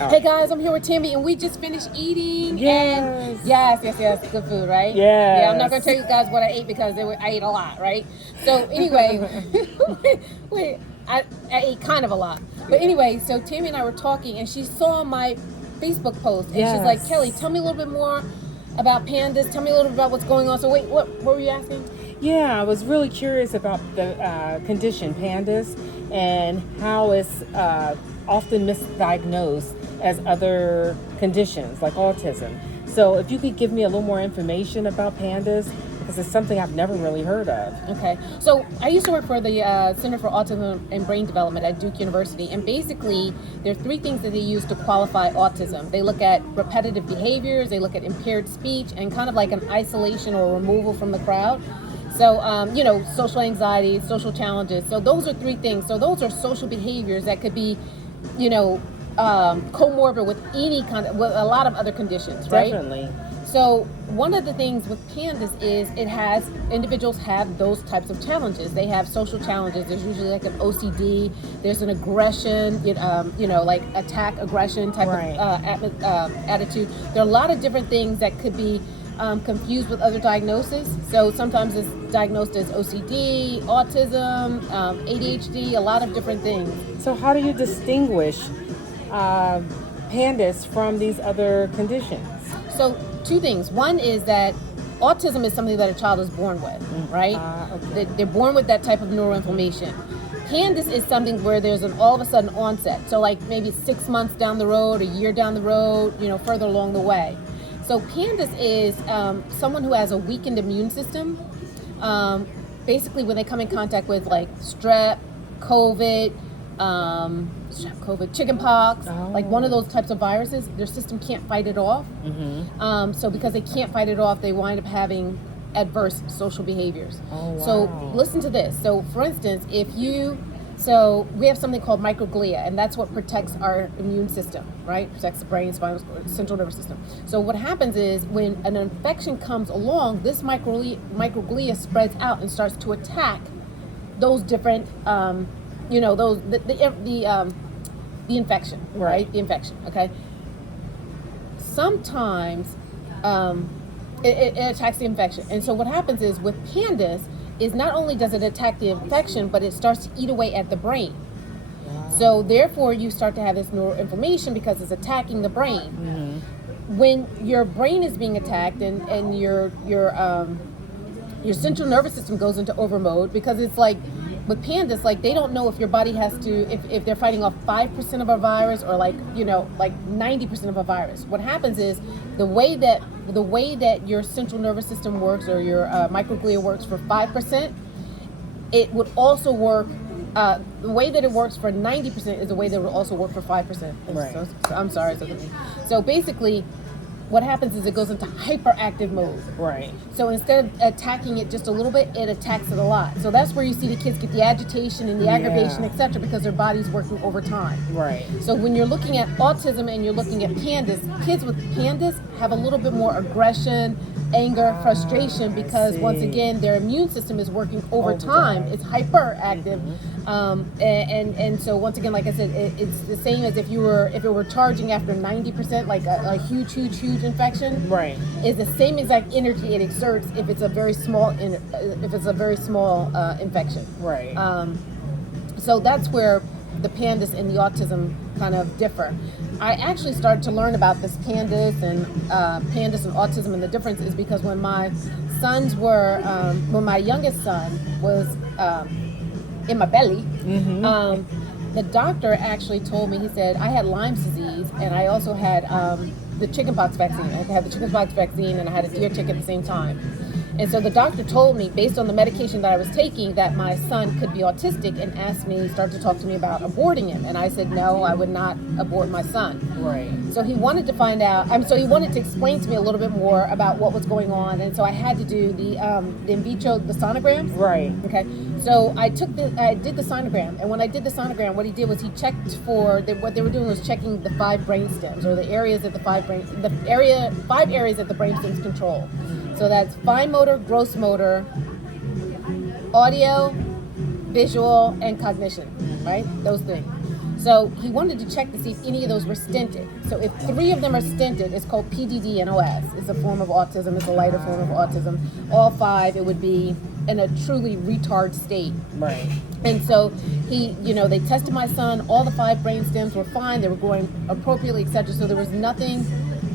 Oh. Hey guys, I'm here with Tammy, and we just finished eating. Yes. And yes, good food, right? Yes. Yeah, I'm not gonna tell you guys what I ate because I ate a lot, right? So anyway, I ate kind of a lot. But anyway, so Tammy and I were talking, and she saw my Facebook post, and she's like, Kelly, tell me a little bit more about pandas. Tell me a little bit about what's going on. So wait, what were you asking? Yeah, I was really curious about the condition PANDAS and how it's often misdiagnosed as other conditions like autism. So if you could give me a little more information about PANDAS, because it's something I've never really heard of. Okay, so I used to work for the Center for Autism and Brain Development at Duke University, and basically there are three things that they use to qualify autism. They look at repetitive behaviors, they look at impaired speech, and kind of like an isolation or removal from the crowd. So, social anxiety, social challenges. So those are three things. So those are social behaviors that could be, comorbid with with a lot of other conditions, right? Definitely. So one of the things with PANDAS is individuals have those types of challenges. They have social challenges. There's usually like an OCD. There's an aggression, like attack aggression type of attitude. There are a lot of different things that could be confused with other diagnoses. So sometimes it's diagnosed as OCD, autism, ADHD, a lot of different things. So how do you distinguish PANDAS from these other conditions? So two things. One is that autism is something that a child is born with, right? Okay. They're born with that type of neuroinflammation. PANDAS is something where there's an all of a sudden onset. So like maybe 6 months down the road, a year down the road, further along the way. So PANDAS is someone who has a weakened immune system. Basically, when they come in contact with like strep, COVID, chickenpox, like one of those types of viruses, their system can't fight it off. Mm-hmm. So because they can't fight it off, they wind up having adverse social behaviors. Oh, wow. So listen to this. So for instance, So we have something called microglia, and that's what protects our immune system, right? Protects the brain, spinal cord, central nervous system. So what happens is when an infection comes along, this microglia spreads out and starts to attack those different, the infection, right? The infection, okay? Sometimes it attacks the infection. And so what happens is with PANDAS, is not only does it attack the infection, but it starts to eat away at the brain. Wow. So therefore, you start to have this neuroinflammation because it's attacking the brain. Mm-hmm. When your brain is being attacked and your central nervous system goes into over mode, because it's like with PANDAS, like they don't know if your body has to, if they're fighting off 5% of a virus or like 90% of a virus. What happens is the way that your central nervous system works or your microglia works for 5%, it would also work. The way that it works for 90% is the way that it will also work for 5%. Right. So I'm sorry. So basically, what happens is it goes into hyperactive mode. Right. So instead of attacking it just a little bit, it attacks it a lot. So that's where you see the kids get the agitation and the aggravation, etc., because their body's working overtime. Right. So when you're looking at autism and you're looking at PANDAS, kids with PANDAS have a little bit more aggression, anger, frustration, because once again their immune system is working overtime. It's hyperactive. Mm-hmm. And so once again, like I said, it's the same as if it were charging after 90%, like a huge infection. Right. Is the same exact energy it exerts if it's a very small infection. Right. So that's where the PANDAS and the autism kind of differ. I actually started to learn about this PANDAS and autism, and the difference is because when my youngest son was in my belly, mm-hmm. The doctor actually told me, he said, I had Lyme's disease and I also had the chickenpox vaccine. I had the chickenpox vaccine and I had a deer tick at the same time. And so the doctor told me, based on the medication that I was taking, that my son could be autistic, and started to talk to me about aborting him. And I said, no, I would not abort my son. Right. So he wanted to find out, he wanted to explain to me a little bit more about what was going on. And so I had to do the in vitro, the sonogram. Right. Okay. So I did the sonogram. And when I did the sonogram, what he did was he checked for, what they were doing was checking the 5 brain stems, or the areas that the 5 areas that the brain stems control. So that's fine motor, gross motor, audio, visual, and cognition, right? Those things. So he wanted to check to see if any of those were stinted. So if 3 of them are stinted, it's called PDD-NOS. It's a form of autism. It's a lighter form of autism. All 5, it would be in a truly retard state. Right. And so they tested my son. All the 5 brain stems were fine. They were growing appropriately, etc. So there was nothing,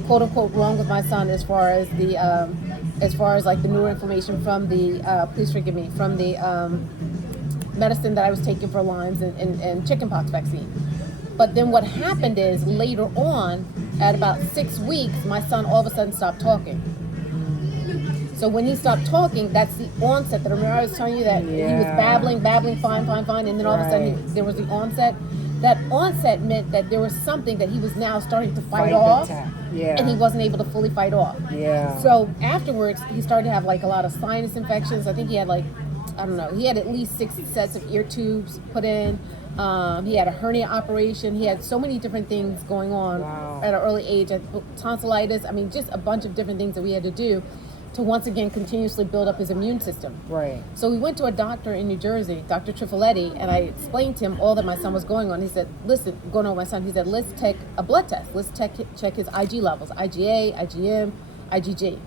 quote unquote, wrong with my son as far as like the neuroinflammation from the please forgive me, from the medicine that I was taking for Lyme's and chickenpox vaccine. But then what happened is later on, at about 6 weeks, my son all of a sudden stopped talking. So when he stopped talking, that's the onset. That remember I was telling you that he was babbling, fine, and then all of a sudden there was the onset. That onset meant that there was something that he was now starting to fight off, and he wasn't able to fully fight off. Yeah. So afterwards, he started to have like a lot of sinus infections. I think he had he had at least 6 sets of ear tubes put in. He had a hernia operation. He had so many different things going on at an early age. Tonsillitis. I mean, just a bunch of different things that we had to do to once again continuously build up his immune system. Right. So we went to a doctor in New Jersey, Dr. Trifoletti, and I explained to him all that my son was going on. He said, listen, going on with my son, he said, let's take a blood test. Let's check his IG levels, IgA, IgM, IgG.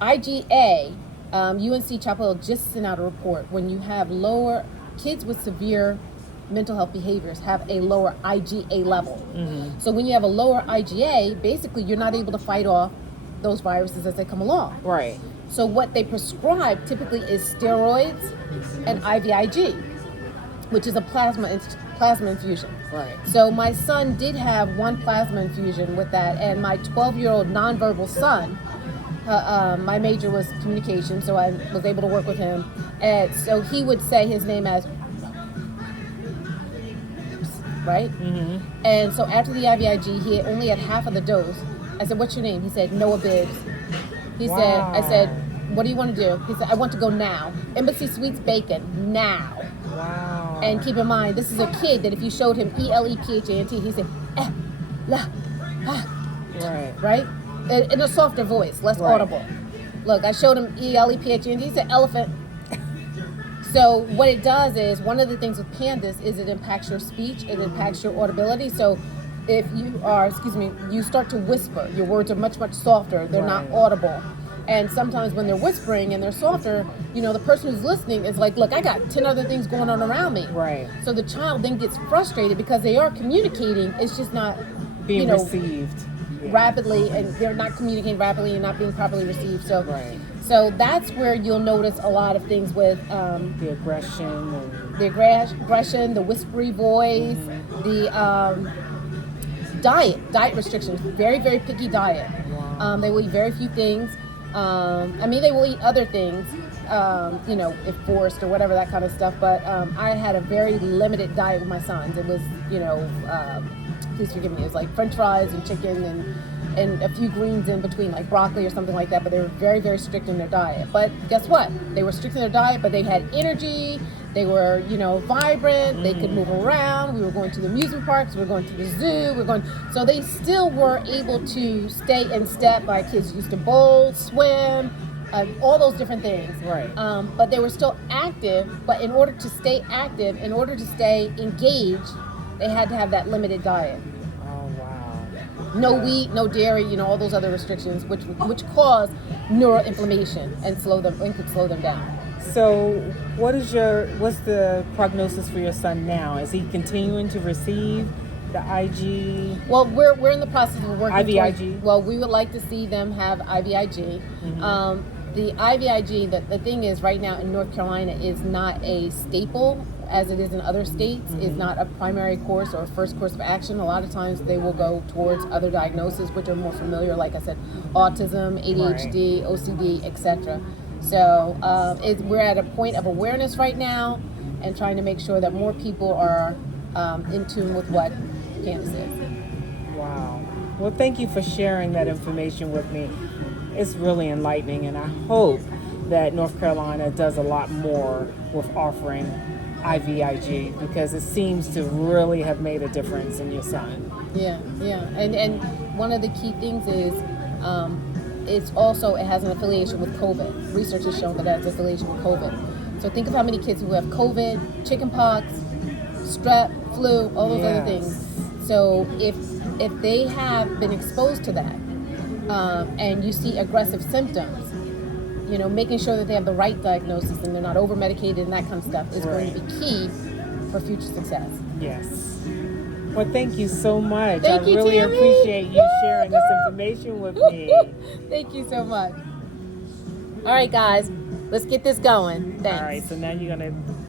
IgA, UNC Chapel Hill just sent out a report. When you have kids with severe mental health behaviors have a lower IgA level. Mm-hmm. So when you have a lower IgA, basically you're not able to fight off those viruses as they come along. Right. So what they prescribe typically is steroids and IVIG, which is a plasma infusion. Right. So my son did have 1 plasma infusion with that, and my 12-year-old nonverbal son, my major was communication, so I was able to work with him. And so he would say his name as, right? Mm-hmm. And so after the IVIG, he only had half of the dose. I said, what's your name? He said, Noah Bibbs. I said, what do you want to do? He said, I want to go now. Embassy Suites Bacon, now. Wow. And keep in mind, this is a kid that if you showed him ELEPHANT, he said, la, ah. Right. Right? In a softer voice, less audible. Look, I showed him ELEPHANT, he said elephant. So what it does is, one of the things with PANDAS is it impacts your speech, it impacts your audibility. So if you start to whisper, your words are much, much softer. They're not audible. And sometimes when they're whispering and they're softer, the person who's listening is like, look, I got 10 other things going on around me. Right. So the child then gets frustrated because they are communicating. It's just not being received rapidly, and they're not communicating rapidly and not being properly received. So that's where you'll notice a lot of things with the aggression, the whispery voice, the diet restrictions, very, very picky diet. Wow. They will eat very few things. They will eat other things, if forced or whatever, that kind of stuff. But I had a very limited diet with my sons. It was, please forgive me, it was like French fries and chicken and a few greens in between, like broccoli or something like that. But they were very, very strict in their diet. But guess what? They were strict in their diet, but they had energy. They were, vibrant. They could move around. We were going to the amusement parks. We were going to the zoo. So they still were able to stay in step. My kids used to bowl, swim, all those different things. Right. But they were still active. But in order to stay active, in order to stay engaged, they had to have that limited diet. Oh, wow. No wheat, no dairy, all those other restrictions, which cause neuroinflammation and could slow them down. So what's the prognosis for your son now? Is he continuing to receive the IG? Well, we're in the process of working IVIG? Well, we would like to see them have IVIG. Mm-hmm. The IVIG, the thing is right now in North Carolina is not a staple as it is in other states. Mm-hmm. It's not a primary course or a first course of action. A lot of times they will go towards other diagnoses which are more familiar, like I said, autism, ADHD, OCD, etc. So we're at a point of awareness right now and trying to make sure that more people are in tune with what PANDAS is. Wow. Well, thank you for sharing that information with me. It's really enlightening, and I hope that North Carolina does a lot more with offering IVIG because it seems to really have made a difference in your son. Yeah. And one of the key things is it has an affiliation with COVID. Research has shown that it has an affiliation with COVID. So think of how many kids who have COVID, chickenpox, strep, flu, all those other Yes. things. So if they have been exposed to that, and you see aggressive symptoms, making sure that they have the right diagnosis and they're not over medicated and that kind of stuff is going to be key for future success. Yes. Well, thank you so much. Thank I you, really Tammy. appreciate you sharing this information with me. Thank you so much. All right, guys, let's get this going. Thanks. All right, so now you're going to